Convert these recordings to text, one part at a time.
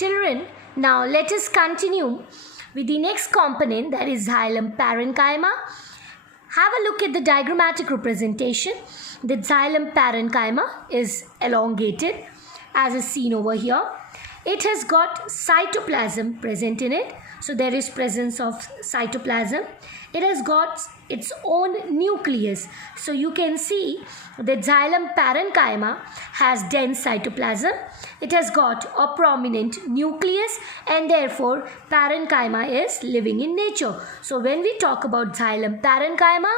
Children, now let us continue with the next component, that is xylem parenchyma. Have a look at the diagrammatic representation. The xylem parenchyma is elongated as is seen over here. It has got cytoplasm present in it. So there is presence of cytoplasm. It has got its own nucleus. So you can see the xylem parenchyma has dense cytoplasm. It has got a prominent nucleus and therefore parenchyma is living in nature. So when we talk about xylem parenchyma,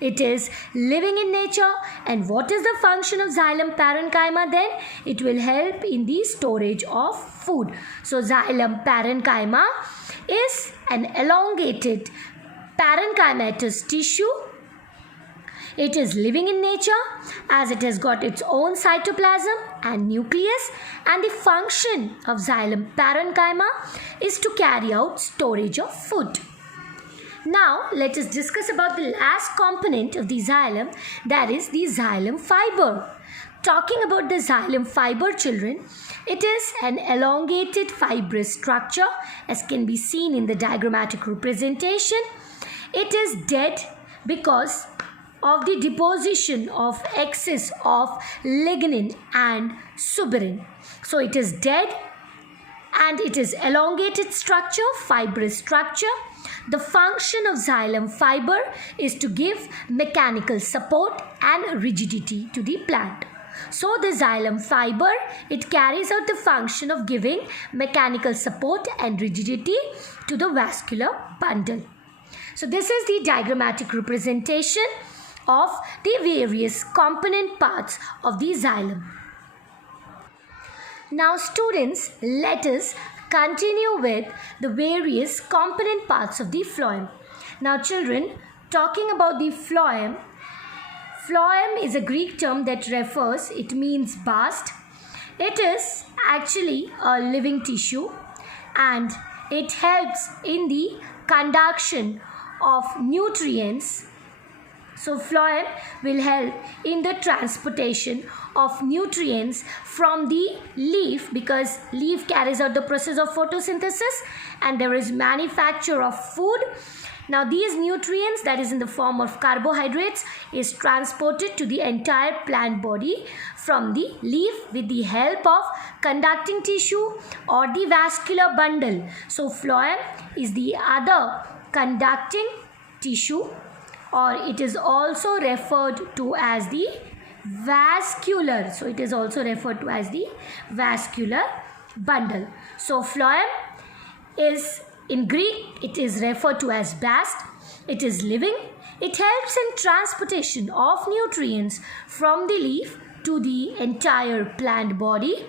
it is living in nature. And what is the function of xylem parenchyma then? It will help in the storage of food. So xylem parenchyma is an elongated parenchymatous tissue. It is living in nature as it has got its own cytoplasm and nucleus, and the function of xylem parenchyma is to carry out storage of food. Now let us discuss about the last component of the xylem, that is the xylem fiber. Talking about the xylem fiber, children, it is an elongated fibrous structure as can be seen in the diagrammatic representation. It is dead because of the deposition of excess of lignin and suberin. So it is dead and it is elongated structure, fibrous structure. The function of xylem fiber is to give mechanical support and rigidity to the plant. So the xylem fiber, it carries out the function of giving mechanical support and rigidity to the vascular bundle. So this is the diagrammatic representation of the various component parts of the xylem. Now students, let us continue with the various component parts of the phloem. Now children, talking about the phloem, phloem is a Greek term that refers, it means bast. It is actually a living tissue and it helps in the conduction of nutrients. So phloem will help in the transportation of nutrients from the leaf, because leaf carries out the process of photosynthesis and there is manufacture of food. Now these nutrients, that is in the form of carbohydrates, is transported to the entire plant body from the leaf with the help of conducting tissue or the vascular bundle. So phloem is the other conducting tissue, or it is also referred to as the vascular. So it is also referred to as the vascular bundle. So phloem is, in Greek, it is referred to as bast. It is living. It helps in transportation of nutrients from the leaf to the entire plant body.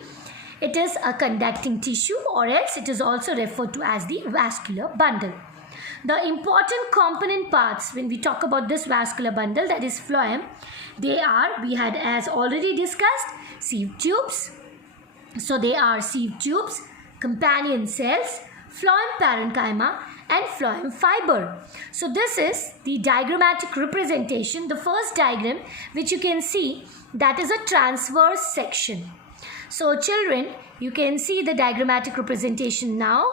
It is a conducting tissue, or else it is also referred to as the vascular bundle. The important component parts when we talk about this vascular bundle, that is phloem, they are, we had as already discussed, sieve tubes. So they are sieve tubes, companion cells, phloem parenchyma and phloem fiber. So this is the diagrammatic representation. The first diagram which you can see, that is a transverse section. So children, you can see the diagrammatic representation now.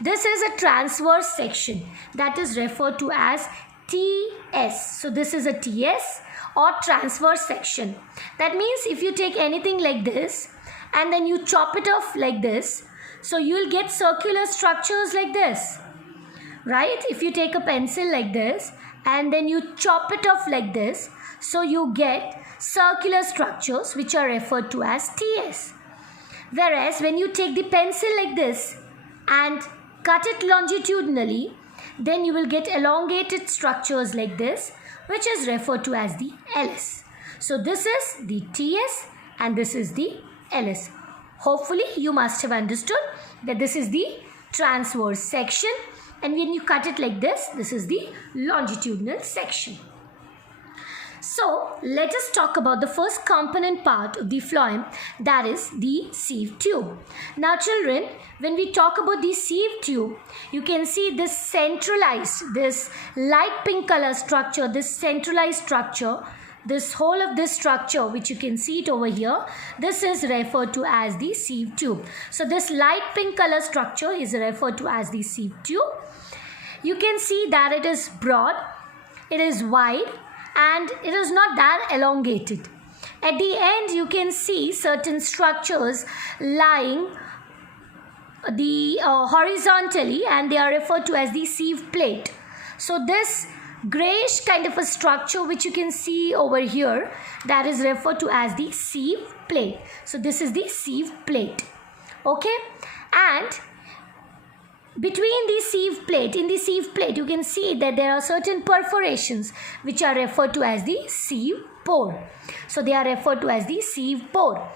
This is a transverse section that is referred to as TS. So this is a TS or transverse section. That means if you take anything like this and then you chop it off like this, so you will get circular structures like this, right? If you take a pencil like this and then you chop it off like this, so you get circular structures which are referred to as TS. Whereas when you take the pencil like this and cut it longitudinally, then you will get elongated structures like this, which is referred to as the LS. So this is the TS and this is the LS. Hopefully you must have understood that this is the transverse section, and when you cut it like this, this is the longitudinal section. So let us talk about the first component part of the phloem, that is the sieve tube. Now children, when we talk about the sieve tube, you can see this centralized, this light pink color structure, this centralized structure this whole of this structure, which you can see it over here, this is referred to as the sieve tube. So this light pink color structure is referred to as the sieve tube. You can see that it is broad, it is wide, and it is not that elongated. At the end, you can see certain structures lying horizontally, and they are referred to as the sieve plate. So this grayish kind of a structure which you can see over here, that is referred to as the sieve plate. So this is the sieve plate. Okay, and between the sieve plate, in the sieve plate, you can see that there are certain perforations which are referred to as the sieve pore. So they are referred to as the sieve pore.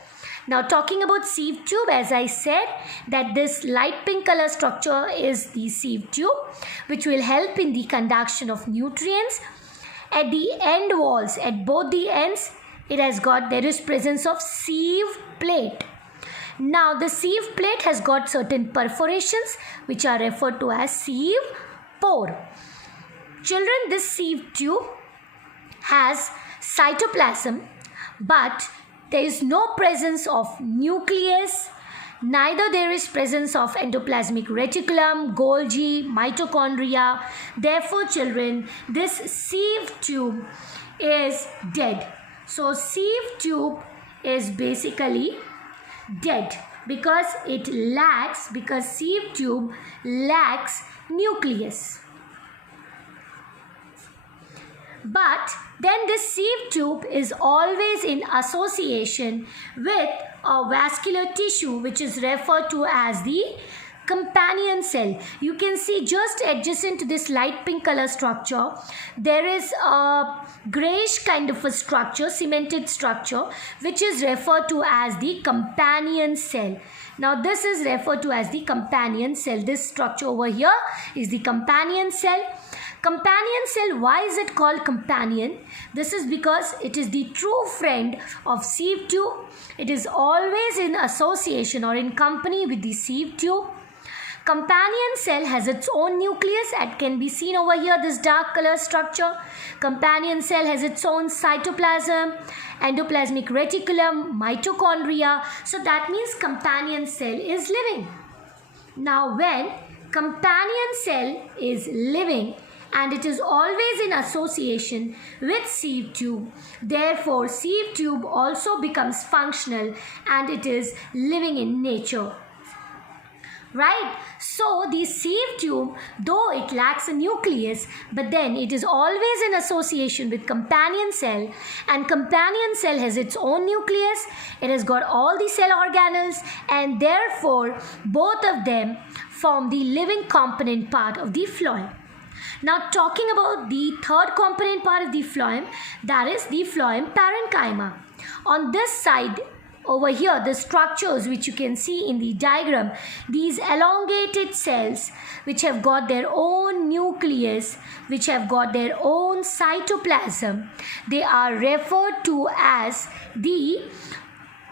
Now talking about sieve tube, as I said, that this light pink color structure is the sieve tube, which will help in the conduction of nutrients. At the end walls, at both the ends, there is presence of sieve plate. Now the sieve plate has got certain perforations which are referred to as sieve pore. Children, this sieve tube has cytoplasm, but there is no presence of nucleus, neither there is presence of endoplasmic reticulum, Golgi, mitochondria. Therefore, children, this sieve tube is dead. So sieve tube is basically dead because sieve tube lacks nucleus. But then this sieve tube is always in association with a vascular tissue which is referred to as the companion cell. You can see just adjacent to this light pink color structure, there is a grayish kind of a structure, cemented structure, which is referred to as the companion cell. Now this is referred to as the companion cell. This structure over here is the companion cell. Companion cell, why is it called companion? This is because it is the true friend of sieve tube. It is always in association or in company with the sieve tube. Companion cell has its own nucleus. It can be seen over here, this dark color structure. Companion cell has its own cytoplasm, endoplasmic reticulum, mitochondria. So that means companion cell is living. Now when companion cell is living, and it is always in association with sieve tube, therefore sieve tube also becomes functional and it is living in nature. Right? So the sieve tube, though it lacks a nucleus, but then it is always in association with companion cell, and companion cell has its own nucleus. It has got all the cell organelles, and therefore both of them form the living component part of the phloem. Now talking about the third component part of the phloem, that is the phloem parenchyma. On this side over here, the structures which you can see in the diagram, these elongated cells which have got their own nucleus, which have got their own cytoplasm, they are referred to as the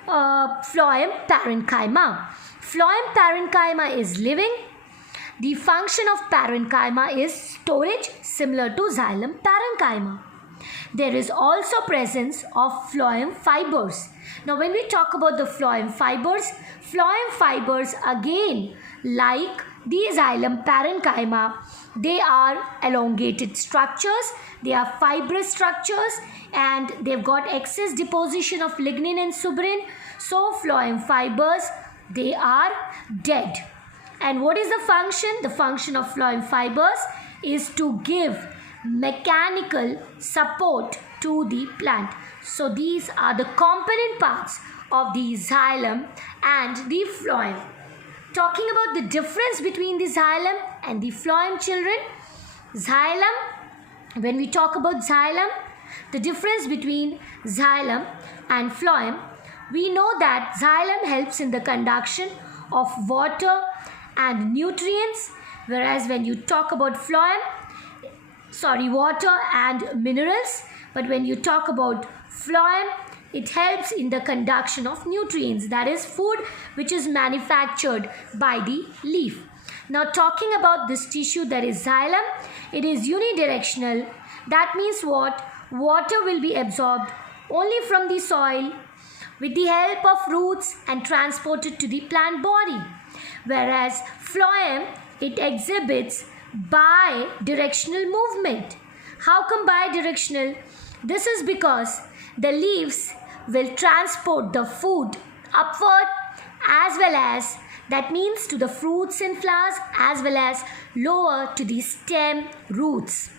phloem parenchyma. Phloem parenchyma is living. The function of parenchyma is storage, similar to xylem parenchyma. There is also presence of phloem fibers. Now when we talk about the phloem fibers again, like the xylem parenchyma, they are elongated structures, they are fibrous structures, and they've got excess deposition of lignin and suberin. So phloem fibers, they are dead. And what is the function? The function of phloem fibers is to give mechanical support to the plant. So these are the component parts of the xylem and the phloem. Talking about the difference between the xylem and the phloem, children. Xylem, when we talk about xylem, the difference between xylem and phloem, we know that xylem helps in the conduction of water and nutrients, whereas when you talk about phloem, water and minerals, but when you talk about phloem, it helps in the conduction of nutrients, that is food which is manufactured by the leaf. Now talking about this tissue, that is xylem, it is unidirectional. That means what? water will be absorbed only from the soil with the help of roots and transported to the plant body. Whereas phloem, it exhibits bidirectional movement. How come bidirectional? This is because the leaves will transport the food upward as well as, that means to the fruits and flowers, as well as lower to the stem roots.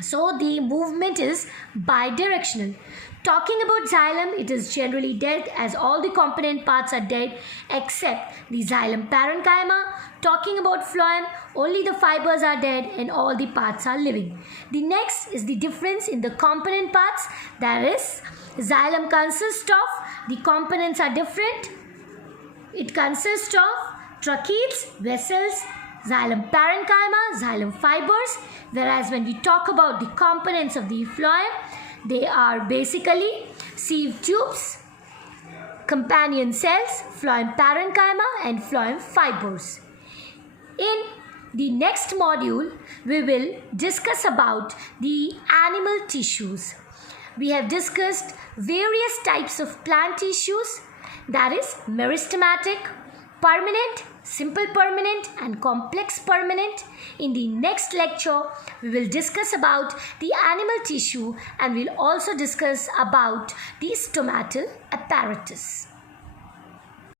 So the movement is bidirectional. Talking about xylem, it is generally dead as all the component parts are dead except the xylem parenchyma. Talking about phloem, only the fibers are dead and all the parts are living. The next is the difference in the component parts. That is, xylem consists of, the components are different. It consists of tracheids, vessels, xylem parenchyma, xylem fibers. Whereas when we talk about the components of the phloem, they are basically sieve tubes, companion cells, phloem parenchyma and phloem fibers. In the next module, we will discuss about the animal tissues. We have discussed various types of plant tissues, that is meristematic, permanent, simple permanent and complex permanent. In the next lecture, we will discuss about the animal tissue and we'll also discuss about the stomatal apparatus.